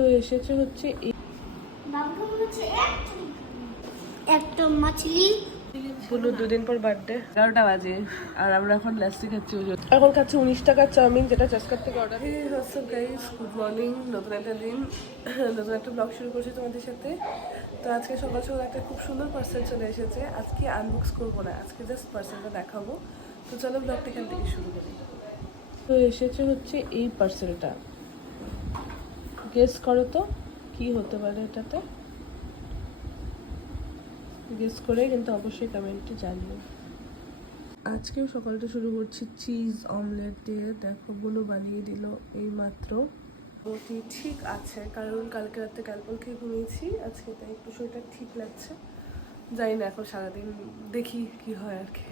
তো এসেছে হচ্ছে একটা মাছলি বুলুর 2 দিন পর বার্থডে। 11টা বাজে আর আমরা এখন লাস্সি খাচ্ছি। এখন খাচ্ছি 19 টাকার চাউমিন, যেটা চেস্কার থেকে অর্ডার। হে হোয়াটসঅ্যাপ গাইস, গুড মর্নিং। নতুন একটা দিন, নতুন একটা ব্লগ শুরু করছি তোমাদের সাথে। তো আজকে সকাল সকাল একটা খুব সুন্দর পার্সেল চলে এসেছে। আজকে আনবক্স করবো না, আজকে জাস্ট পার্সেলটা দেখাবো। তো চলো ব্লগটা এখান থেকে শুরু করি। তো এসেছে হচ্ছে এই পার্সেলটা। গেস করো তো কি হতে পারে এটাতে। গেস করে কিন্তু অবশ্যই কমেন্টে জানিও। আজকেও সকালটা শুরু করছি চিজ অমলেট দিয়ে। দেখো বুলু বানিয়ে দিল এই মাত্র। মোটামুটি ঠিক আছে, কারণ কালকে রাতে ক্যালপল খেয়ে ঘুমিয়েছি, আজকে তাই একটু শরীরটা ঠিক লাগছে। জানি না এখন সারাদিন দেখি কি হয় আর কি।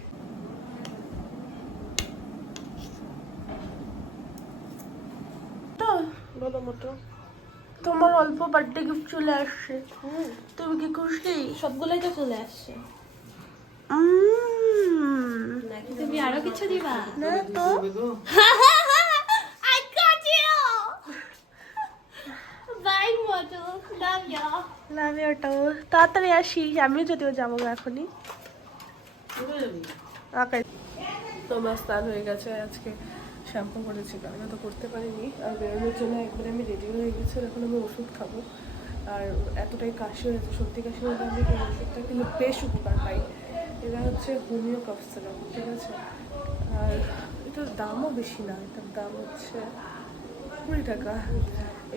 বলো মতো, তোমার অল্প বার্থডে গিফট চলে আসছে, তুমি কি খুশি? সবগুলোই তো চলে আসছে। তুমি আরো কিছু দিবা না তো I got you. Bye, Moto. Love you. লাভ ইউটাও। তাড়াতাড়ি আসিস, আমিও যদিও যাবো এখনই। তোমার স্নান হয়ে গেছে, আজকে শ্যাম্পু করেছি, কালকে তো করতে পারিনি। আর বেরোনোর জন্য একবারে আমি রেডি হয়ে গেছি, এখন আমি ওষুধ খাবো। আর এতটাই কাশি হয়েছে, সত্যি কাশি হলে আমি এই ওষুধটা কিন্তু বেশ উপকার পাই। এটা হচ্ছে হোমিও কফ সিরাপ, ঠিক আছে? আর এটার দামও বেশি না, এটার দাম হচ্ছে 20 টাকা।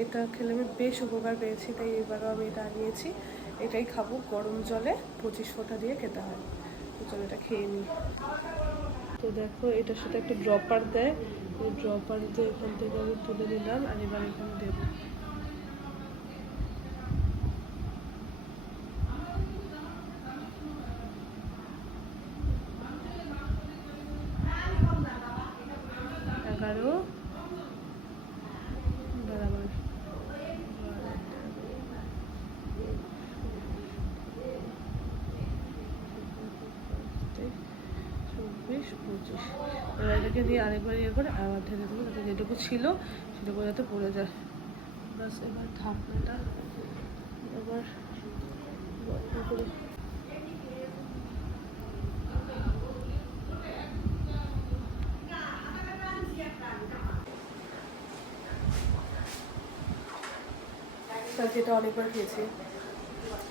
এটা খেলে আমি বেশ উপকার পেয়েছি, তাই এবারও আমি এটা আনিয়েছি। এটাই খাবো, গরম জলে 25 ফোঁটা দিয়ে খেতে হয়। তো চলো এটা খেয়ে নিই। তো দেখো এটার সাথে একটা ড্রপার দেয়, এই ড্রপার দিয়ে এখান থেকে আমি তুলে নিলাম আর এবার এখানে দেবো। এগারো বরাবর 24-25। এবার এটাকে দিয়ে আরেকবার ইয়ে করে আবার ঢেলে দেবো, যাতে যেটুকু ছিল সেটুকু যাতে পড়ে যায়। বাস এবার ঢাকনাটা এবার বন্ধ করে যেটা অনেকবার খেয়েছি,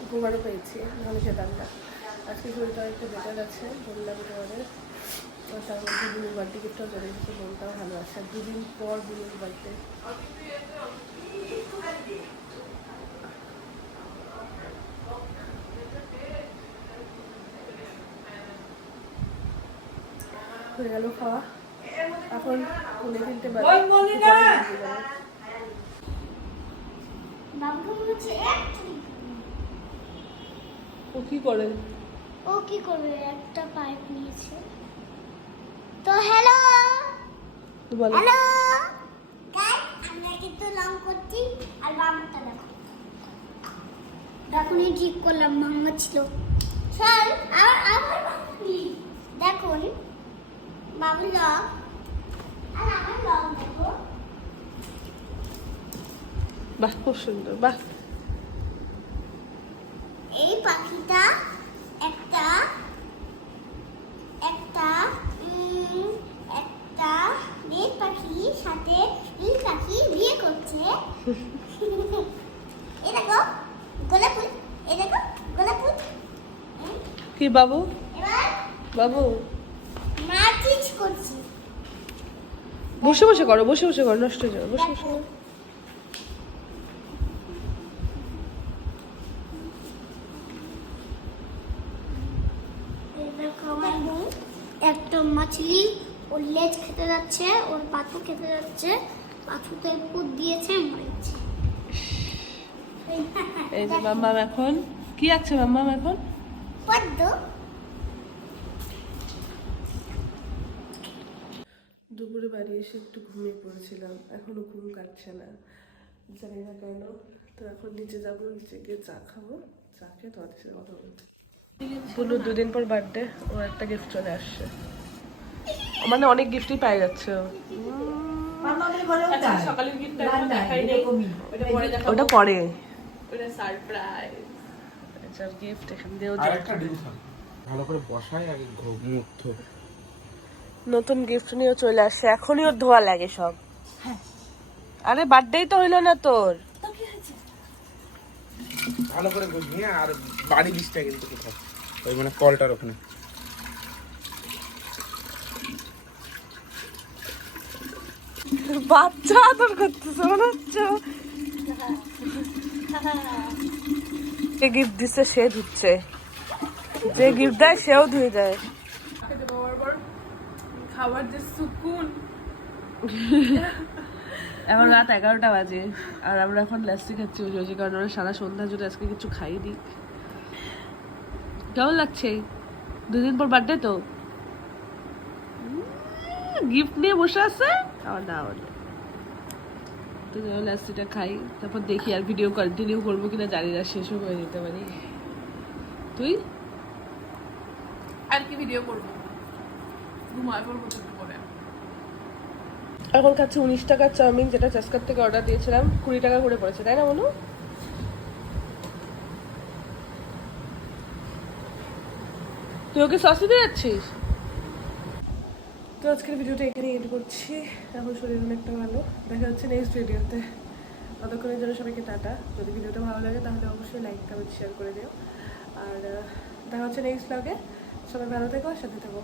উপকারও পেয়েছি, নাহলে খেতাম না। আজকে শরীরটা একটু বেটার আছে, বললাম তোমাদের। তার মধ্যে বুনুর বার্থডে গিফটটাও চলে এসেছে, মনটাও ভালো আছে। 2 দিন পর বুনুর বার্থডে। হয়ে গেল খাওয়া, এখন 3:30 বাজে। ও কি করে? ও কি করবে, একটা পাইপ নিয়েছে। তো হ্যালো বলো। হ্যালো গাইস, আমরা কিন্তু লং করছি। আর বামটা দেখো, তখনই ঠিক করলাম মাম্মা ছিল। চল আর আমার দেখুন বাবু লং আর আমার লং দেখো। বাহ, খুব সুন্দর। বাহ, এই পাখিটা একটা একটা একটা মেয়ে পাখির সাথে এই পাখি বিয়ে করছে। এই দেখো গোলাপ ফুল, এই দেখো গোলাপ ফুল। কি বাবু? এবার বাবু মাচিজ করছি। বসে বসে করো, বসে বসে করো, নষ্ট হয়ে যাবে। বসে বসে করো। একটা মাছলি ওর লেজ খেতে যাচ্ছে, ওর পাথু খেতে যাচ্ছে, পাথুতে পুত দিয়েছে, মরেছে। এই যে মাম্মাম এখন কি আছে, মাম্মাম এখন পদ্ম। দুপুরে বাড়ি এসে একটু ঘুমিয়ে পড়েছিলাম, এখনো ঘুম কাটছে না, জানি না কেন। তো এখন নিচে যাবো, নিচে গিয়ে চা খাবো, চা খেয়ে তোমাদের সাথে কথা বলতে। বুলুর 2 দিন পর বার্থডে, ওর একটা গিফট চলে আসছে। মানে অনেক গিফটই পাই যাচ্ছে ও। আচ্ছা, সকালের গিফটটা এখন দেখাই নেই, ওটা পরে দেখাবো। ওটা পরে ওটা সারপ্রাইজ। আচ্ছা গিফট এখান দিয়েও আর একটা ডিম থাক ভালো করে বসাই আগে মুক্ত নতুন গিফট নিয়ে চলে আসছে, এখনই ওর ধোয়া লাগে সব। আরে বার্থডেই তো হইলো না তোর। ভালো করে গুছিয়ে আর বাড়ি বীজটা কিন্তু কোথাও ওই মানে কলটার ওখানে বাচ্চা আদর করতেছে মনে হচ্ছে। যে গিফট দিচ্ছে সে ধুচ্ছে, যে গিফট দেয় সেও ধুয়ে দেয়। খাবার যে সুকুন। এখন রাত 11টা বাজে আর আমরা এখন লাস্সি খাচ্ছি বসে বসে, কারণ আমরা সারা সন্ধ্যা জুড়ে আজকে কিছু খাইনি। কেমন লাগছে? 2 দিন পর বার্থডে তো, গিফট নিয়ে বসে আছে। আমার না বলে তো লাস্সিটা খাই, তারপর দেখি আর ভিডিও কন্টিনিউ করবো কিনা জানি না, শেষও করে দিতে পারি। তুই আর কি ভিডিও করবো, ঘুমায় পড়বো একটু পরে। এখন খাচ্ছি 19 টাকার চাউমিন, যেটা চাষকার থেকে অর্ডার দিয়েছিলাম। 20 টাকা করে পড়েছে, তাই না বলু? তুই ওকে সসই দিয়ে যাচ্ছিস? তো আজকের ভিডিওটা এখানে এড করছি। এখন শরীর অনেকটা ভালো। দেখা হচ্ছে নেক্সট ভিডিওতে। ততক্ষণের জন্য সবাইকে টাটা। যদি ভিডিওটা ভালো লাগে তাহলে অবশ্যই লাইক কমেন্ট শেয়ার করে দিও। আর দেখা হচ্ছে নেক্সট ব্লগে। সবাই ভালো থেকো, সাথে থেকো।